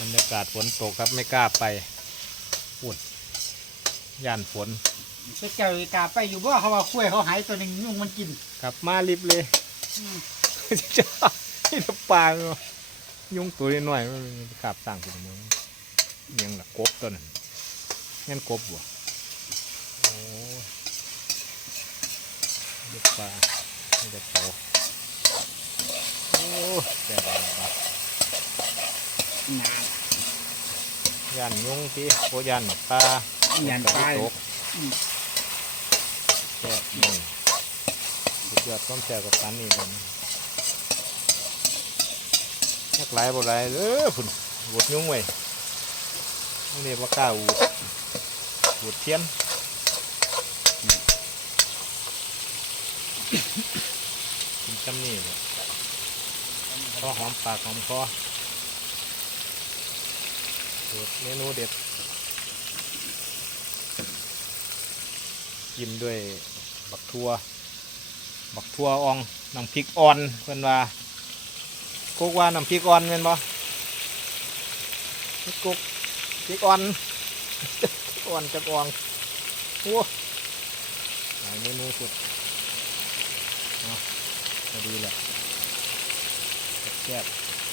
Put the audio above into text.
บรรยากาศฝนตกครับไม่กล้าไปอุดย่านฝนไปเจ้าอีกาไปอยู่บ่เขาว่าคุ้ยเขาหายตัวหนึ่งยุงมันกินกลับมารีบเลยอืมจ้าที่ตะปางเนาะยุงตัวน้อยๆมันกลับต่างกันมั้งยังละกบตัวนั้นงั้นกบบ่โอ้ยเด็กปลาไม่ได้เผาโอ้ยแต่ละ บาหนายันยุงที่โอ้ยันปลายันปลาตกอืมแซ่บนี่สุดยอดความแซ่บกับตันนี่เลยนักหลายบ่หลายเออพุ่นบดยุงไว้นี่บ่กล้าอูดอูดเทียนกินจำนี่เลยพอหอมปากหอมคอ สูตรเมนูเด็ด กินด้วยบักทัวบักทัวอ่องน้ำพริกอ่อนเพื่อนว่ากุกว่าน้ำพริกอ่อนเป็นบ่กกุกพริกอ่อนกอ่อนจะอ่องโอ้หลายเมนูสุดเนาะพอดีแหละแซ่บ